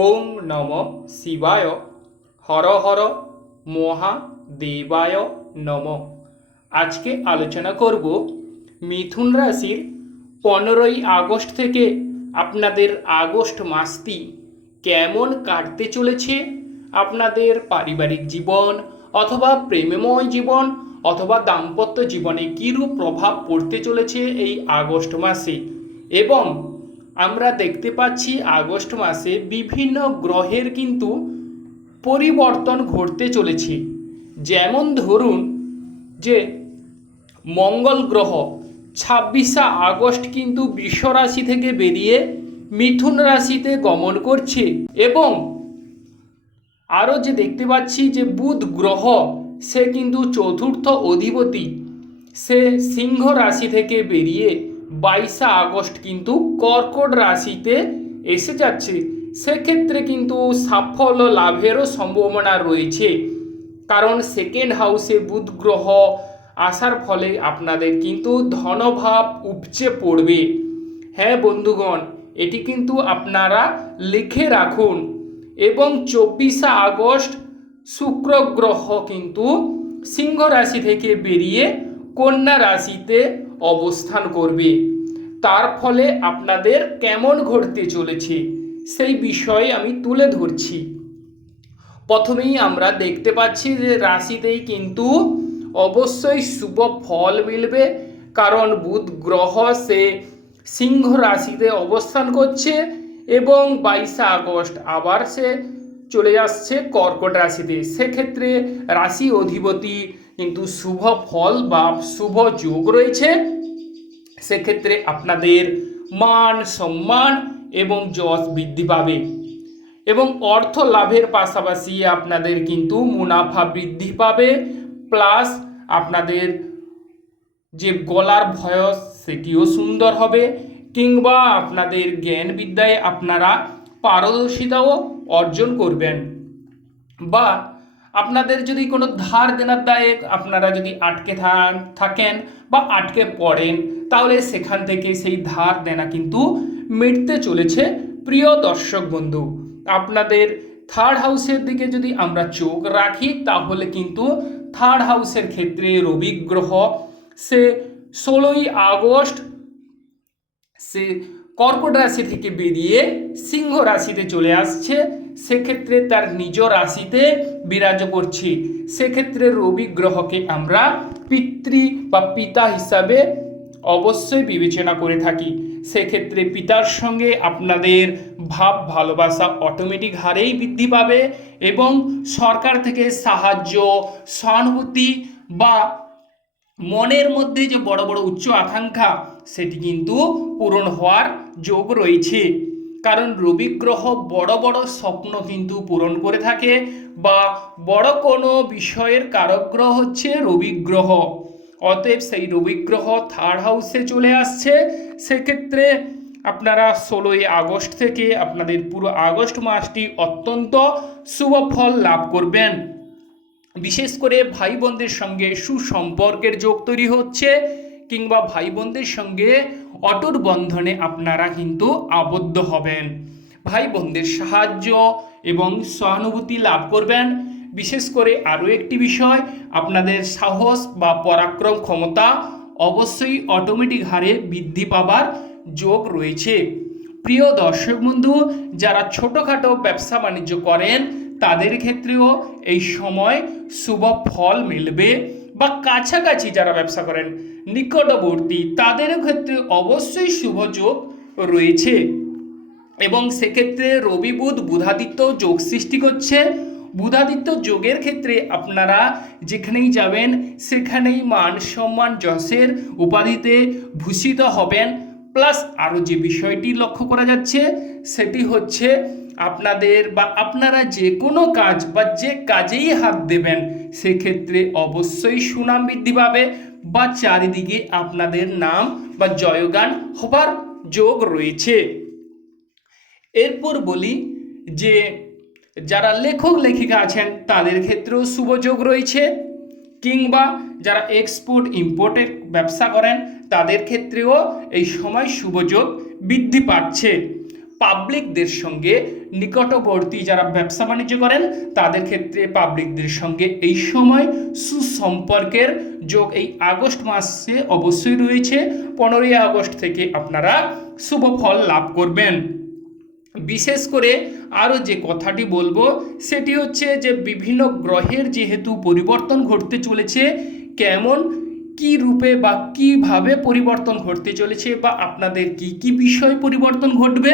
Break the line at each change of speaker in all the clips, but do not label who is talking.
ওম নম শিবায়, হর হর মহাদেবায় নম। আজকে আলোচনা করব মিথুন রাশির পনেরোই আগস্ট থেকে আপনাদের আগস্ট মাসটি কেমন কাটতে চলেছে, আপনাদের পারিবারিক জীবন অথবা প্রেমময় জীবন অথবা দাম্পত্য জীবনে কীরূপ প্রভাব পড়তে চলেছে এই আগস্ট মাসে এবং আমরা দেখতে পাচ্ছি আগস্ট মাসে বিভিন্ন গ্রহের কিন্তু পরিবর্তন ঘটতে চলেছে। যেমন ধরুন যে মঙ্গল গ্রহ ছাব্বিশে আগস্ট কিন্তু বৃষ রাশি থেকে বেরিয়ে মিথুন রাশিতে গমন করছে এবং আরও যে দেখতে পাচ্ছি যে বুধ গ্রহ, সে কিন্তু চতুর্থ অধিপতি, সে সিংহ রাশি থেকে বেরিয়ে বাইশে আগস্ট কিন্তু কর্কট রাশিতে এসে যাচ্ছে। সেক্ষেত্রে কিন্তু সাফল্য লাভেরও সম্ভাবনা রয়েছে। কারণ সেকেন্ড হাউসে বুধ গ্রহ আসার ফলে আপনাদের কিন্তু ধনভাব উপচে পড়বে। হ্যাঁ বন্ধুগণ, এটি কিন্তু আপনারা লিখে রাখুন। এবং চব্বিশে আগস্ট শুক্র গ্রহ কিন্তু সিংহ রাশি থেকে বেরিয়ে কন্যা রাশিতে অবস্থান করবে। তার ফলে আপনাদের কেমন ঘটতে চলেছে, সেই বিষয়ে আমি তুলে ধরছি। প্রথমেই আমরা দেখতে পাচ্ছি যে রাশিতেই কিন্তু অবশ্যই শুভ ফল মিলবে, কারণ বুধ গ্রহ সে সিংহ রাশিতে অবস্থান করছে এবং বাইশে আগস্ট আবার সে চলে আসছে কর্কট রাশিতে। সেক্ষেত্রে রাশি অধিপতি কিন্তু শুভ ফল বা শুভ যোগ রয়েছে, সেক্ষেত্রে আপনাদের মান সম্মান এবং যশ বৃদ্ধি পাবে। এবং অর্থ লাভের পাশাপাশি আপনাদের কিন্তু মুনাফা বৃদ্ধি পাবে, প্লাস আপনাদের যে গলার ভয়স সেটিও সুন্দর হবে, কিংবা আপনাদের জ্ঞান বিদ্যায় আপনারা পারদর্শিতাও অর্জন করবেন। বা আপনাদের যদি কোনো ধার দেনার দায়ে আপনারা যদি আটকে থাকেন বা আটকে পড়েন, তাহলে সেখান থেকে সেই ধার দেনা কিন্তু মিটতে চলেছে। প্রিয় দর্শক বন্ধু, আপনাদের থার্ড হাউসের দিকে যদি আমরা চোখ রাখি, তাহলে কিন্তু থার্ড হাউসের ক্ষেত্রে রবি গ্রহ, সে ষোলোই আগস্ট, সে কর্কট রাশি থেকে বেরিয়ে সিংহ রাশিতে চলে আসছে। সেক্ষেত্রে তার নিজ রাশিতে বিরাজ করছে। সেক্ষেত্রে রবি গ্রহকে আমরা পিতৃ বা পিতা হিসাবে অবশ্যই বিবেচনা করে থাকি। সেক্ষেত্রে পিতার সঙ্গে আপনাদের ভাব ভালোবাসা অটোমেটিক হারেই বৃদ্ধি পাবে এবং সরকার থেকে সাহায্য, সহানুভূতি বা মনের মধ্যে যে বড় বড় উচ্চ আকাঙ্ক্ষা, সেটি কিন্তু পূরণ হওয়ার যোগ রয়েছে। কারণ রবি গ্রহ বড় বড় স্বপ্ন কিন্তু পূরণ করে থাকে বা বড় কোনো বিষয়ের কারক গ্রহ হচ্ছে রবি গ্রহ অতএব সেই রবি গ্রহ থার্ড হাউসে চলে আসছে। সেক্ষেত্রে আপনারা ষোলোই আগস্ট থেকে আপনাদের পুরো আগস্ট মাসটি অত্যন্ত শুভ ফল লাভ করবেন। বিশেষ করে ভাই বোনদের সঙ্গে সুসম্পর্কের যোগ তৈরি হচ্ছে। কিংবা ভাই বোনদের সঙ্গে অটুট বন্ধনে আপনারা কিন্তু আবদ্ধ হবেন। ভাই বোনদের সাহায্য এবং সহানুভূতি লাভ করবেন। বিশেষ করে আরও একটি বিষয়, আপনাদের সাহস বা পরাক্রম ক্ষমতা অবশ্যই অটোমেটিক হারে বৃদ্ধি পাবার যোগ রয়েছে। প্রিয় দর্শক বন্ধু, যারা ছোটোখাটো ব্যবসা বাণিজ্য করেন, তাদের ক্ষেত্রেও এই সময় শুভ ফল মিলবে। বা কাছাকাছি যারা ব্যবসা করেন নিকটবর্তী তাদের ক্ষেত্রে অবশ্যই শুভ যোগ রয়েছে। এবং সেক্ষেত্রে রবি বুধ বুধাদিত্য যোগ সৃষ্টি করছে। বুধাদিত্য যোগের ক্ষেত্রে আপনারা যেখানেই যাবেন, সেখানেই মান সম্মান যশের উপাধিতে ভূষিত হবেন। প্লাস আরও যে বিষয়টি লক্ষ্য করা যাচ্ছে, সেটি হচ্ছে আপনাদের বা আপনারা যে কোনো কাজ বা যে কাজেই হাত দেবেন, সেক্ষেত্রে অবশ্যই সুনাম বৃদ্ধি পাবে বা চারিদিকে আপনাদের নাম বা জয়গান হবার যোগ রয়েছে। এরপর বলি যে, যারা লেখক, লেখিকা আছেন, তাদের ক্ষেত্রেও শুভযোগ রয়েছে। কিংবা যারা এক্সপোর্ট ইম্পোর্টের ব্যবসা করেন, তাদের ক্ষেত্রেও এই সময় শুভযোগ বৃদ্ধি পাচ্ছে। পাবলিকদের সঙ্গে নিকটবর্তী যারা ব্যবসা বাণিজ্য করেন, তাদের ক্ষেত্রে পাবলিকদের সঙ্গে এই সময় সুসম্পর্কের যোগ এই আগস্ট মাসে অবশ্যই রয়েছে। পনেরোই আগস্ট থেকে আপনারা শুভ ফল লাভ করবেন। বিশেষ করে আরও যে কথাটি বলব, সেটি হচ্ছে যে বিভিন্ন গ্রহের যেহেতু পরিবর্তন ঘটতে চলেছে, কেমন, কি রূপে বা কীভাবে পরিবর্তন ঘটতে চলেছে বা আপনাদের কি কি বিষয় পরিবর্তন ঘটবে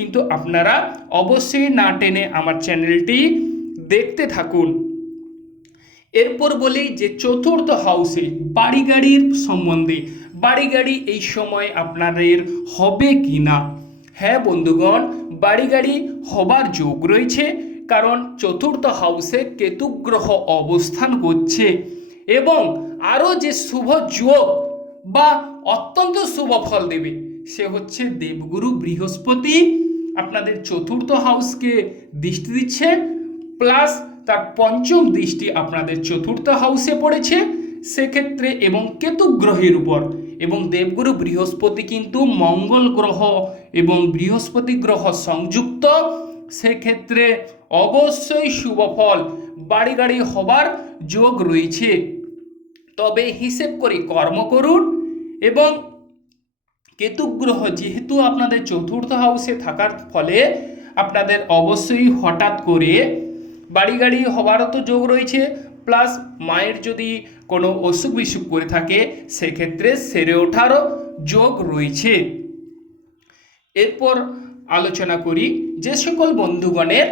কিন্তু আপনারা অবশ্যই না টেনে আমার চ্যানেলটি দেখতে থাকুন। এরপর বলি যে চতুর্থ হাউসে বাড়ি গাড়ির সম্বন্ধে। বাড়ি গাড়ি এই সময় আপনাদের হবে কি না হ্যাঁ বন্ধুগণ বাড়ি গাড়ি হবার যোগ রয়েছে কারণ চতুর্থ হাউসে কেতুগ্রহ অবস্থান করছে এবং আরও যে শুভ যোগ বা অত্যন্ত শুভ ফল দেবে সে হচ্ছে দেবগুরু বৃহস্পতি। আপনাদের চতুর্থ হাউসকে দৃষ্টি দিচ্ছে, প্লাস তার পঞ্চম দৃষ্টি আপনাদের চতুর্থ হাউসে পড়েছে। সেক্ষেত্রে এবং কেতু গ্রহের উপর, এবং দেবগুরু বৃহস্পতি কিন্তু মঙ্গল গ্রহ এবং বৃহস্পতি গ্রহ সংযুক্ত। সেক্ষেত্রে অবশ্যই শুভ ফল বাড়ি গাড়ি হবার যোগ রয়েছে। তবে হিসেব করে কর্ম করুন এবং কেতু গ্রহ যেহেতু আপনাদের চতুর্থ হাউসে থাকার ফলে আপনাদের অবশ্যই হঠাৎ করে বাড়ি গাড়ি হওয়ারও তো যোগ রয়েছে প্লাস মায়ের যদি কোনো অসুখ বিসুখ করে থাকে, সেক্ষেত্রে সেরে ওঠারও যোগ রয়েছে। এরপর আলোচনা করি, যে সকল বন্ধুগণের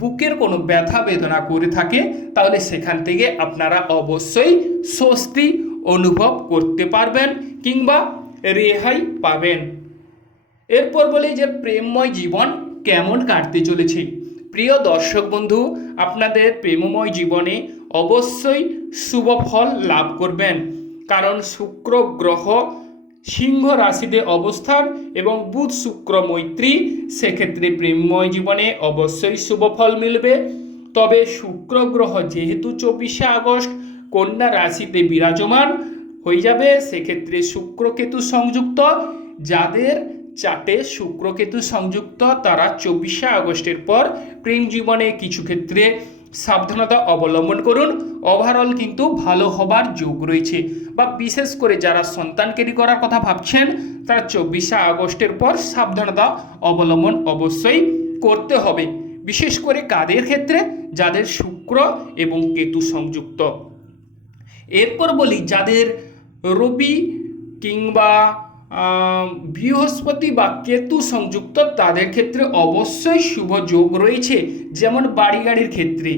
বুকের কোনো ব্যথা বেদনা করে থাকে, তাহলে সেখান থেকে আপনারা অবশ্যই স্বস্তি অনুভব করতে পারবেন, কিংবা রেহাই পাবেন। এরপর বলি যে প্রেমময় জীবন কেমন কাটতে চলেছে। প্রিয় দর্শক বন্ধু, আপনাদের প্রেমময় জীবনে অবশ্যই শুভ ফল লাভ করবেন। কারণ শুক্র গ্রহ সিংহ রাশিতে অবস্থান এবং বুধ শুক্র মৈত্রী, সেক্ষেত্রে প্রেমময় জীবনে অবশ্যই শুভ ফল মিলবে। তবে শুক্র গ্রহ যেহেতু চব্বিশে আগস্ট, কন্যা রাশিতে বিরাজমান হয়ে যাবে। সেক্ষেত্রে শুক্রকেতু সংযুক্ত। যাদের চাটে শুক্রকেতু সংযুক্ত, তারা চব্বিশে আগস্টের পর প্রেম জীবনে কিছু ক্ষেত্রে সাবধানতা অবলম্বন করুন। ওভারঅল কিন্তু ভালো হবার যোগ রয়েছে। বা বিশেষ করে যারা সন্তান ক্যারি করার কথা ভাবছেন, তারা চব্বিশে আগস্টের পর সাবধানতা অবলম্বন অবশ্যই করতে হবে। বিশেষ করে কাদের ক্ষেত্রে? যাদের শুক্র এবং কেতু সংযুক্ত। এরপর বলি, যাদের রবি কিংবা বৃহস্পতি বা কেতু সংযুক্ত, তাদের ক্ষেত্রে অবশ্যই শুভ যোগ রয়েছে, যেমন বাড়ি গাড়ির ক্ষেত্রে।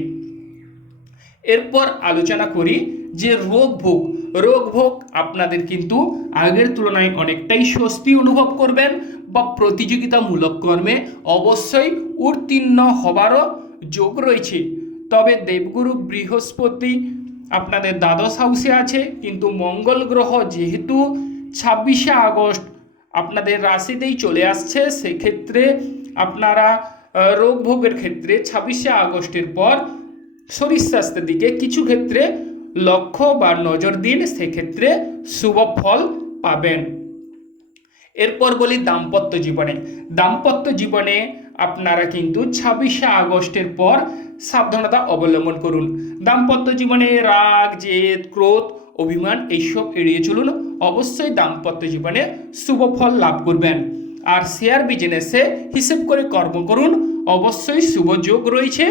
এরপর আলোচনা করি যে রোগ ভোগ। রোগ ভোগ আপনাদের কিন্তু আগের তুলনায় অনেকটাই স্বস্তি অনুভব করবেন বা প্রতিযোগিতামূলক কর্মে অবশ্যই উত্তীর্ণ হবারও যোগ রয়েছে। তবে দেবগুরু বৃহস্পতি আপনাদের দ্বাদশ হাউসে আছে, কিন্তু মঙ্গল গ্রহ যেহেতু ছাব্বিশে আগস্ট আপনাদের রাশিতেই চলে আসছে, সেক্ষেত্রে আপনারা রোগ ভোগের ক্ষেত্রে ছাব্বিশে আগস্টের পর শরীর স্বাস্থ্যের দিকে কিছু ক্ষেত্রে লক্ষ্য বা নজর দিন, সেক্ষেত্রে শুভ ফল পাবেন। এরপর বলি দাম্পত্য জীবনে। দাম্পত্য জীবনে আপনারা কিন্তু ছাব্বিশে আগস্টের পর সাবধানতা অবলম্বন করুন। দাম্পত্য জীবনে রাগ, জেদ, ক্রোধ, অভিমান এইসব এড়িয়ে চলুন। অবশ্যই দাম্পত্য জীবনে শুভ ফল লাভ করবেন। আর শেয়ার বিজনেসে হিসেব করে কর্ম করুন। অবশ্যই শুভ যোগ রয়েছে।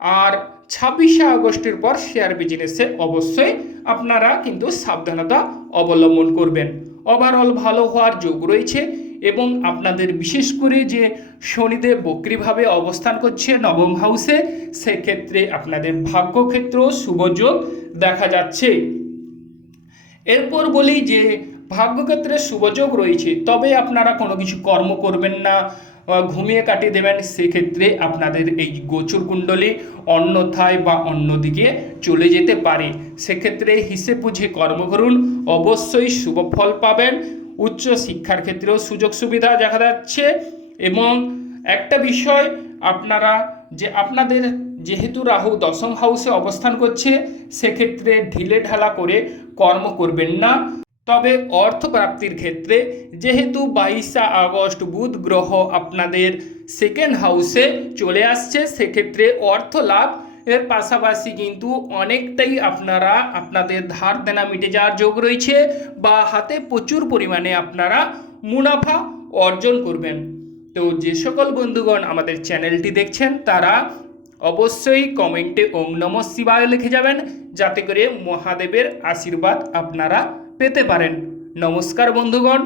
আর ছাব্বিশে আগস্টের পর শেয়ার বিজনেসে অবশ্যই আপনারা কিন্তু সাবধানতা অবলম্বন করবেন। ওভারঅল ভালো হওয়ার যোগ রয়েছে। এবং আপনাদের বিশেষ করে যে শনিদেব বক্রিভাবে অবস্থান করছে নবম হাউসে সেক্ষেত্রে আপনাদের ভাগ্যক্ষেত্র শুভযোগ দেখা যাচ্ছে। এরপর বলি যে ভাগ্যক্ষেত্রে শুভযোগ রয়েছে, তবে আপনারা কোনো কিছু কর্ম করবেন না ঘুমিয়ে কাটিয়ে দেবেন, সেক্ষেত্রে আপনাদের এই গোচর কুণ্ডলী অন্যথায় বা অন্যদিকে চলে যেতে পারে। সেক্ষেত্রে হিসেব বুঝে কর্ম করুন, অবশ্যই শুভ ফল পাবেন। উচ্চ শিক্ষার ক্ষেত্রেও সুযোগ সুবিধা দেখা যাচ্ছে এবং একটা বিষয় আপনারা যে আপনাদের যেহেতু রাহু দশম হাউসে অবস্থান করছে, সেক্ষেত্রে ঢিলে ঢালা করে কর্ম করবেন না। তবে অর্থ প্রাপ্তির ক্ষেত্রে যেহেতু বাইশা আগস্ট বুধ গ্রহ আপনাদের সেকেন্ড হাউসে চলে আসছে, সেক্ষেত্রে অর্থ লাভ এর পাশাপাশি কিন্তু অনেকটাই আপনারা আপনাদের ধার দেনা মিটে যাওয়ার যোগ রয়েছে বা হাতে প্রচুর পরিমাণে আপনারা মুনাফা অর্জন করবেন। তো যে সকল বন্ধুগণ আমাদের চ্যানেলটি দেখছেন, তারা অবশ্যই কমেন্টে ওম নম শিবায় লিখে যাবেন, যাতে করে মহাদেবের আশীর্বাদ আপনারা পেতে পারেন। নমস্কার বন্ধুগণ।